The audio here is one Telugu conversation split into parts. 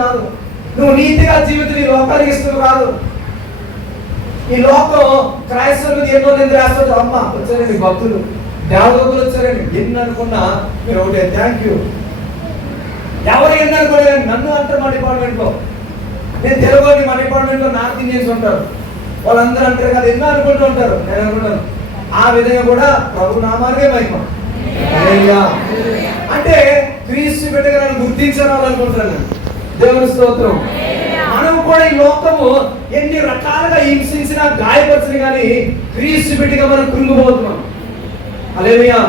కాదు, నువ్వు నీతిగా జీవితం ఈ లోకానికి ఇస్తున్నావు కాదు. ఈ లోకం క్రైస్తవులు ఎన్నో నింద రాస్తారు. అమ్మ వచ్చారండి భక్తులు, దేవదూతలు వచ్చారండి, ఎన్ని అనుకున్నా మీరు ఒకటే థ్యాంక్ యూ. ఎవరు ఎన్ని అనుకోలేదు, నన్ను అంటారు మా డిపార్ట్మెంట్లో, నేను తెలుగు మా డిపార్ట్మెంట్లో నార్త్ ఇండియన్స్ ఉంటారు, వాళ్ళందరూ అంటారు కదా ఎన్నో అనుకుంటూ ఉంటారు. నేను అనుకుంటాను ఆ విధంగా కూడా ప్రభు నామానికే మహిమ. అంటే క్రీస్తు బిడ్డగా నన్ను గుర్తించాలనుకుంటున్నాను. దేవుని స్తోత్రం. మనం కూడా ఈ లోకము ఎన్ని రకాలుగా హింసించినా గాయపరిచిన కానీ క్రీస్తు బిడ్డగా మనం కృంగిపోతున్నాం. హల్లెలూయా.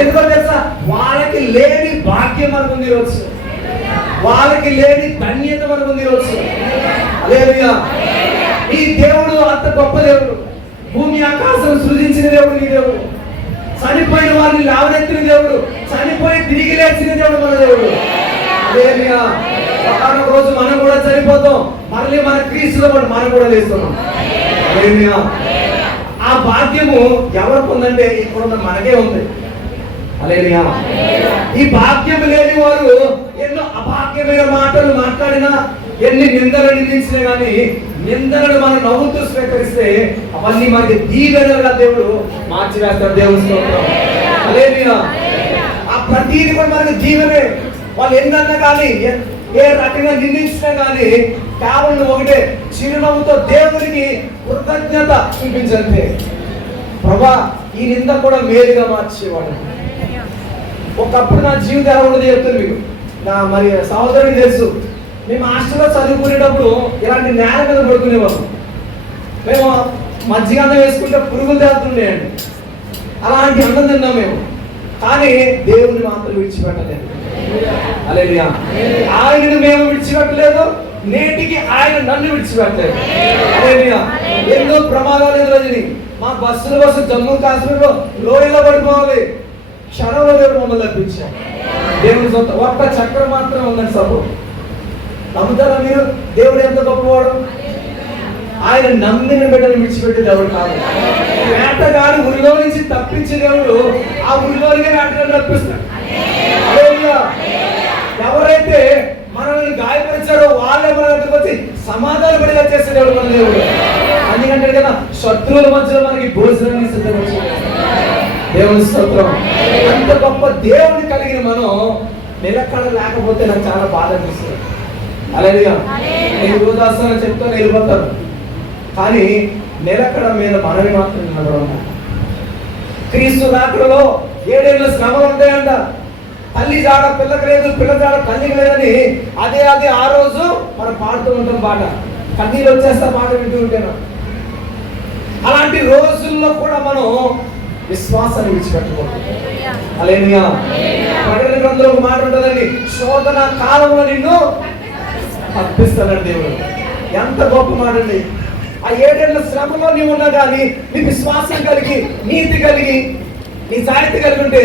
ఎందుకంటే తెలుసా, వాళ్ళకి లేని భాగ్యం మనకు ఉంది ఈరోజు, వాళ్ళకి లేని ధన్యత మనకు ఉంది ఈరోజు. హల్లెలూయా. ఈ దేవుడు అంత గొప్ప దేవుడు, భూమి ఆకాశం సృజించిన దేవుడు నీ దేవుడు, చనిపోయిన వారిని లేవనెత్తిన దేవుడు, చనిపోయి తిరిగి లేచిన దేవుడు మన దేవుడు. హల్లెలూయా. ఒక రోజు మనం కూడా చనిపోతాం, మళ్ళీ మన క్రీస్తులో మనం కూడా లేస్తున్నాం. హల్లెలూయా. ఆ భాగ్యము ఎవరికి ఉందంటే ఇక్కడ మనకే ఉంది. హల్లెలూయా. ఈ భాగ్యం లేని వారు ఎన్నో అభాగ్యమైన మాటలు మాట్లాడినా, ఎన్ని నిందలు నిందించినా కానీ నిందలను మనం నవ్వుతూ స్వీకరిస్తే అవన్నీ మనకి దీవెనలుగా దేవుడు మార్చివేస్తాడు. దేవుని స్తోత్రం. హల్లెలూయా. ఆ ప్రతీది కూడా మనకి దీవెనే. వాళ్ళు ఎన్నన్నా కానీ ఏ రకంగా నిందించినా కానీ కేవలం ఒకటే చిరునవ్వుతో దేవునికి కృతజ్ఞత చూపించండి. ప్రభా ఈ నింద కూడా మేలుగా మార్చేవాడు. ఒకప్పుడు నా జీవితం ఎలా ఉండదు చెప్తాను మీకు. నా మరి సహోదరుడికి తెలుసు, మేము హాస్టల్లో చదువుకునేటప్పుడు ఇలాంటి నేల మీద పడుకునేవాళ్ళం. మేము మజ్జిగ అన్నం వేసుకుంటే పురుగులు తేలుతుండేయండి, అలాంటి అన్నం తిన్నాం మేము. కానీ దేవుని మాత్రం విడిచిపెట్టలేదు. హల్లెలూయా. ఆయనను మేము విడిచిపెట్టలేదు, నేటికి ఆయన నన్ను విడిచిపెట్టలేదు. హల్లెలూయా. ఎన్నో ప్రమాదాలు ఎదురయ్యాయి. మా బస్సు జమ్మూ కాశ్మీర్లో లోయలో పడిపోవాలి, క్షణంలో దేవుడు మమ్మల్ని తప్పించాడు. దేవుని సొంత ఒక్క చక్రం మాత్రం ఉందండి సభ. నమ్ముతారా మీరు? దేవుడు ఎంత గొప్పవాడు. ఆయన నమ్మిన బిడ్డను విడిచిపెట్టే దేవుడు కాదు. వేటగాడు ఊరిలో నుంచి తప్పించే దేవుడు ఆ ఊరిలోనే వేటగాడు తప్పిస్తాడు. ఎవరైతే మనల్ని గాయపరిచారో వాళ్ళే మన దగ్గరకు వచ్చి సమాధాన పడేలా చేసే దేవుడు మన దేవుడు. అందుకంటే కదా శత్రువుల మధ్యలో మనకి భోజనాన్ని సిద్ధపరిచాడు. దేవుని స్తోత్రం. అంత గొప్ప దేవుని కలిగిన మనం నిలకడ లేకపోతే నాకు చాలా బాధ అనిపిస్తుంది. హల్లెలూయా. నేను రోజాసన చెప్తా వెళ్ళిపోతాను, కానీ నిలకడ మీద మనవి మాత్రం నిలబడాలి. క్రీస్తు రాకడలో 7 ఏళ్ళ శ్రమలు ఉంటాయంట. తల్లి జాడ పిల్లకి లేదు, పిల్ల జాడ తల్లికి లేదని అదే ఆ రోజు మనం పాడుతూ ఉంటాం పాట. కన్నీళ్ళు వచ్చేస్తా పాట వింటూ ఉంటాను. అలాంటి రోజుల్లో కూడా మనం విశ్వాసాన్ని విడిచిపెట్టకూడదు. హల్లెలూయా. ప్రకటన గ్రంథంలో ఒక మాట ఉంటుందండి, శోధన కాలంలో నిన్ను తప్పిస్తాడు దేవుడు. ఎంత గొప్ప మాట అండి. ఆ 7 ఏళ్ల శ్రమలో నీవు ఉన్నా కానీ నీ విశ్వాసం కలిగి, నీతి కలిగి, నీ జాగ్రత్త కలిగి ఉంటే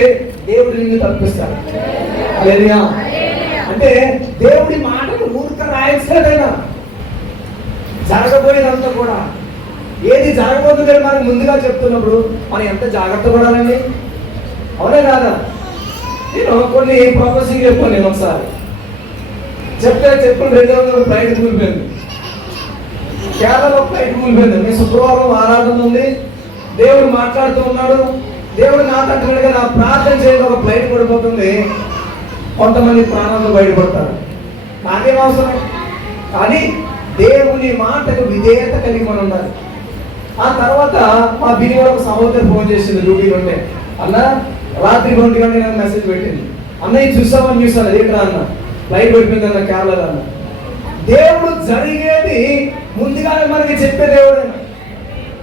దేవుడు నిన్ను తప్పిస్తాడు. హల్లెలూయా. అంటే దేవుడి మాటలు ఊరిక రాయట్లేదైనా జరగబోయేదంతా కూడా ఏది జరగబోతుందని మనకు ముందుగా చెప్తున్నప్పుడు మనం ఎంత జాగ్రత్త పడాలండి. అవునే కాదా? నేను కొన్ని ప్రొఫెసింగ్ చెప్పాను. నేను ఒకసారి చెప్తే 200 ఫ్లైట్ కూలిపోయింది. కేరళలో ఫ్లైట్ కూలిపోయింది. మీ శుక్రవారం ఆరాధన ఉంది, దేవుడు మాట్లాడుతూ ఉన్నాడు. దేవుడు నాకంటున్నాడు కదా, ప్రార్థన చేయడం ఒక ఫ్లైట్ పడిపోతుంది, కొంతమంది ప్రాణాలు బయటపడతారు. నాకేం అవసరం? కానీ దేవుని మాటకు విధేయత కలిగి మనం ఉండాలి. ఆ తర్వాత మా బిని ఒక సహోదరు ఫోన్ చేసింది డ్యూటీ ఉంటే, అన్న రాత్రి 2 గంటలకు నాకు మెసేజ్ పెట్టింది, అన్నయ్య చూసామని చూసాను ఏంట్రా అన్న ఫ్లైట్ పడిపోయింది అన్న కేరళలో అన్న. దేవుడు జరిగేది ముందుగానే మనకి చెప్పే దేవుడు.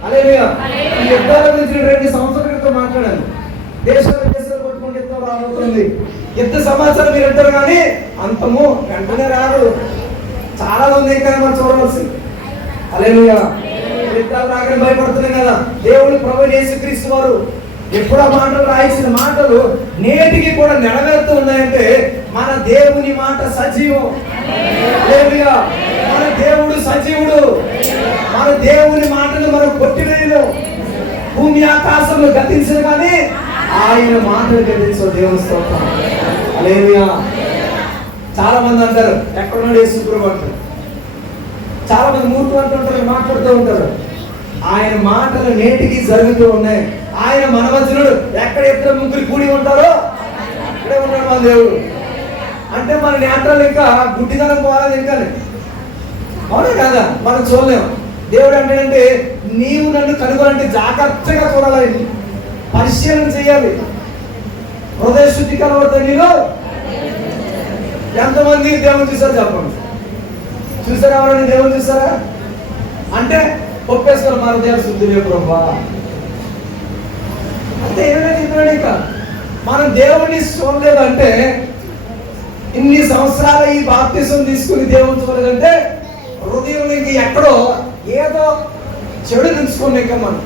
హల్లెలూయా. ఈ యుద్ధాల గురించి 2 సంవత్సరాల క్రితం మాట్లాడాను. దేశాలు కొట్టుకుంటే యుద్ధం రాబోతుంది, యుద్ధ సమాచారం మీరు అంటారు కానీ అంతము వెంటనే రాదు. చాలా మంది ఇంకా మనం చూడవలసింది. హల్లెలూయా. యుద్ధాలు రాగానే భయపడుతున్నాం కదా. దేవుడు ప్రభువు యేసుక్రీస్తు వారు ఎప్పుడు ఆ మాటలు రాయించిన మాటలు నేటికి కూడా నెరవేరుతూ ఉన్నాయంటే మన దేవుని మాట సజీవం. హల్లెలూయా. మన దేవుడు సజీవుడు. మన దేవుని మాటలు మనం కొట్టివేయను. భూమి ఆకాశంలో గతించను కానీ ఆయన మాటలు గతించవు. దేవుని స్తోత్రం. హల్లెలూయా. చాలా మంది అంటారు ఎక్కడున్నాడు యేసు ప్రభు అంటారు. చాలా మంది మూర్ఖులు అంటుంటారు, మాట్లాడుతూ ఉంటారు. ఆయన మాటలు నేటికి జరుగుతూ ఉన్నాయి. ఆయన మనవచనుడు. ఎక్కడ ఇద్దరు ముగ్గురు కూడి ఉంటారో అక్కడే ఉన్నాడు మన దేవుడు. అంటే మన నేత్రాలు ఇంకా గుడ్డిదనం పోవాలి ఇంకా, అవునా కాదా? మనం చూడలేము. దేవుడు అంటే నీవు నన్ను కనుగొనంటే జాగ్రత్తగా చూడాలి, పరిశీలన చేయాలి. హృదయ శుద్ధి కలవద్దు. నీలో ఎంతమంది దేవుని చూసారు చెప్పండి? చూసారా? ఎవరైనా దేవుని చూసారా? అంటే ఒప్పేసుకోవాలి మన హృదయ శుద్ధి లేవు ప్రభా అంటే ఏమైనా చెప్పాడు. ఇంకా మనం దేవుడిని చూడలేదు అంటే, ఇన్ని సంవత్సరాల ఈ బాప్తిసం తీసుకుని దేవుని చూడలేదంటే హృదయం ఇంక ఎక్కడో ఏదో చెడు నుంచుకోండి. ఇంకా మనం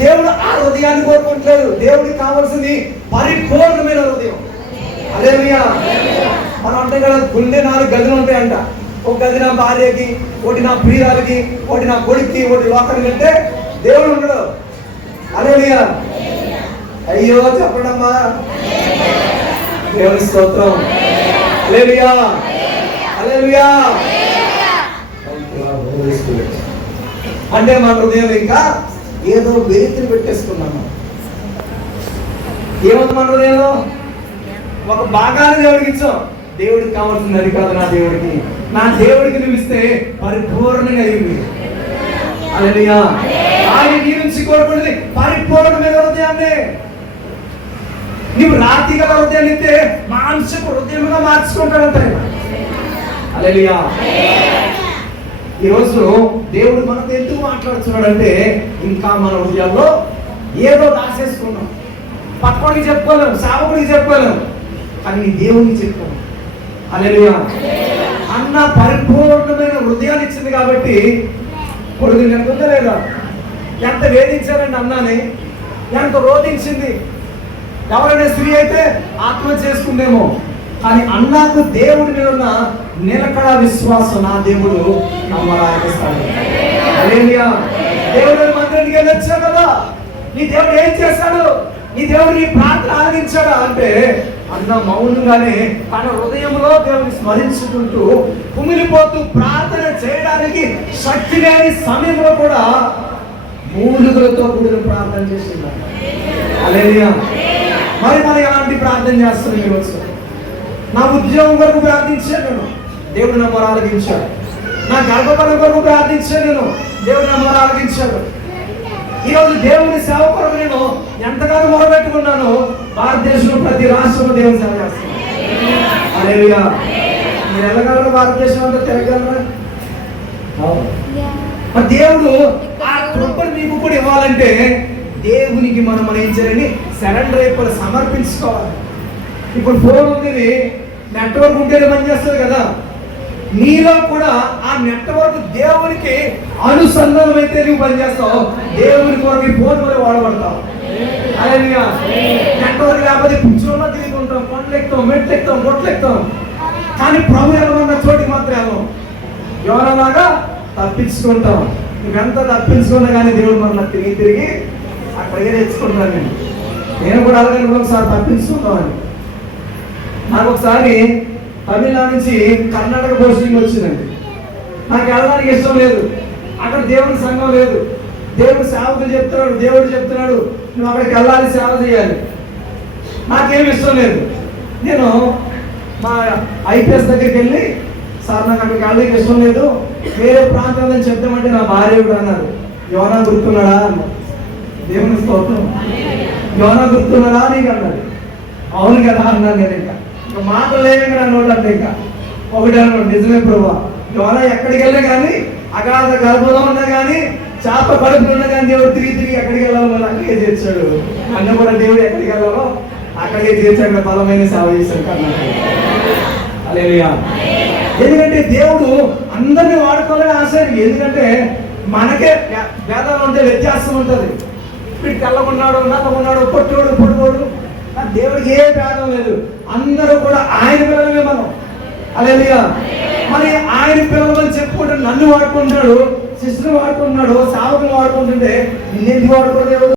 దేవుడు ఆ హృదయాన్ని కోరుకుంటలేదు. దేవుడికి కావాల్సింది పరిపూర్ణమైన హృదయం. హల్లెలూయా. మనం అంటే కదా గుండె 4 గదులు ఉంటాయంట. ఒక గది నా భార్యకి, ఒకటి నా ప్రియురాలకి, ఒకటి నా కొడుక్కి, ఒకటి లోకానికి. అంటే దేవుడు ఉండడు. హల్లెలూయా. అయ్యో చెప్పడమ్మా, దేవుని స్తోత్రం. హల్లెలూయా, హల్లెలూయా. అంటే మన హృదయం ఇంకా ఏదో వెలితిని పెట్టేసుకున్నాము. ఏమవుతుంది మన హృదయంలో? ఒక భాగాన్ని దేవుడికి ఇచ్చాం. దేవుడికి కావాల్సింది అది కాదు. నా దేవుడికి నువ్వు ఇస్తే పరిపూర్ణంగా ఇవి. హల్లెలూయా. ఆయన నీ నుంచి కోరుకునేది పరిపూర్ణమైన హృదయాన్ని. నువ్వు రాతి గల హృదయాన్ని ఇస్తే మాంసపు హృదయంగా మార్చుకుంటాడంట. హల్లెలూయా. ఈరోజు దేవుడు మనతో ఎందుకు మాట్లాడుతున్నాడంటే, ఇంకా మన హృదయాల్లో ఏదో దాచేసుకున్నాం. పక్కడికి చెప్పుకోలేము, సేవకుడికి చెప్పుకోలేము, కానీ నీ దేవునికి చెప్పుకోలేము. హల్లెలూయా. అన్న పరిపూర్ణమైన హృదయాన్ని ఇచ్చింది కాబట్టి పొరుగు నెలకొందా లేదా? ఎంత వేధించారండి అన్నాని, ఎంత రోధించింది. ఎవరైనా స్త్రీ అయితే ఆత్మహత్య చేసుకుందేమో, కానీ అన్నాకు దేవుడి మీద ఉన్న నిలకడ విశ్వాసం నా దేవుడు నమ్మరాయిస్తాడు. హల్లెలూయా. దేవుడు మందిరానికి వెళ్ళొచ్చావు కదా, నీ దేవుడు ఏం చేశాడు? నీ దేవుడు నీ ప్రార్థన ఆలకించాడా అంటే, అన్న మౌనంగానే తన హృదయంలో దేవుని స్మరించుకుంటూ కుమిలిపోతూ ప్రార్థన చేయడానికి శక్తి లేని సమయంలో కూడా మూలుగులతో కూడిన ప్రార్థన చేస్తున్నాడు. హల్లెలూయా. మరి ఎలాంటి ప్రార్థన చేస్తున్నాం ఈరోజు? నా ఉద్యోగం వరకు ప్రార్థించాను నేను, దేవుడు నా మొర ఆలకించాడు. నా గర్భఫలం వరకు ప్రార్థించాను నేను, దేవుడు నా మొర ఆలకించాడు. ఈరోజు దేవుని సేవ కొరకు నేను ఎంతగానో మొరపెట్టుకున్నాను. భారతదేశంలో ప్రతి రాష్ట్రంలో దేవుని సేవ చేస్తున్నాను. హల్లెలూయా. మీరు వెళ్ళగలరు? భారతదేశం అంతా తిరగలరా? దేవుడు ఆ కృపను మీకు కూడా ఇవ్వాలంటే దేవునికి మనం ఏం చేయాలని సరెండర్ అయిపోయి సమర్పించుకోవాలి. ఇప్పుడు ఫోన్ ఉంది, నెట్వర్క్ ఉంటేనే పనిచేస్తుంది కదా. నీలో కూడా ఆ నెట్వర్క్ దేవునికి అనుసంధానం అయితే నువ్వు పనిచేస్తావు. దేవుని కొరకు ఫోన్ కూడా వాడబడతావు. హల్లెలూయా. నెట్వర్క్ లేకపోతే పిచ్చోళ్ళ తిరుగుతుంటాం, కొండలు ఎక్కుతాం, మెట్లు ఎక్కుతాం, బొట్లు ఎక్కుతాం, కానీ ప్రభు ఎలా చోటికి మాత్రం వెళ్ళాం. ఎవరలాగా తప్పించుకుంటాం. నువ్వెంత తప్పించుకున్నా కానీ దేవుడు మన తిరిగి అక్కడికే తెచ్చుకుంటాను. నేను కూడా అలాగే ఒకసారి తప్పించుకుంటామని. నాకు ఒకసారి తమిళనాడు నుంచి కర్ణాటక పోస్టింగ్ వచ్చిందండి. నాకు వెళ్ళడానికి ఇష్టం లేదు. అక్కడ దేవుని సంఘం లేదు. దేవుడు సేవకులు చెప్తున్నాడు, దేవుడు చెప్తున్నాడు నువ్వు అక్కడికి వెళ్ళాలి, సేవ చేయాలి. నాకేమి ఇష్టం లేదు. నేను మా ఐపీఎస్ దగ్గరికి వెళ్ళి, సార్ నాకు అక్కడికి వెళ్ళడానికి ఇష్టం లేదు, వేరే ప్రాంతాలను చెప్తామంటే నా భార్య కూడా అన్నారు, యోనా గుర్తున్నాడా అన్న. దేవుని స్తోత్రం. యోనా గుర్తున్నాడా నీకు అన్నాడు. అవును కదా అన్నాను. నేను ఇంకా మాటలు లేని నన్ను అంటే ఇంకా ఒకటి అన్నాడు, నిజమే ప్రభా, యోనా ఎక్కడికి వెళ్ళా కానీ, అగాధ గర్భంలో ఉన్నా కానీ, చేప కడుపులో ఉన్నా కానీ దేవుడు తిరిగి ఎక్కడికి వెళ్ళాలో అక్కడికే చేర్చాడు. అన్న కూడా దేవుడు ఎక్కడికి వెళ్ళాలో అక్కడికే చేర్చాడు. బలమైన సేవ చేశాడు కర్ణాటక. హల్లెలూయా. ఎందుకంటే దేవుడు అందరినీ వాడుకోవాలని ఆశ. ఎందుకంటే మనకే భేదాలు ఉంటే వ్యత్యాసం ఉంటుంది. వీడు తెల్లగున్నాడు, నల్లగున్నాడు, పొట్టోడు, పొడుగోడు, దేవుడికి ఏ భేదం లేదు. అందరూ కూడా ఆయన పిల్లలమే మనం. హల్లెలూయా. మరి ఆయన పిల్లలని చెప్పుకుంటే నన్ను వాడుకుంటున్నాడు, శిష్యులు వాడుకుంటున్నాడు, సేవకులు వాడుకుంటుంటే నిన్నెందుకు వాడుకోలేవు?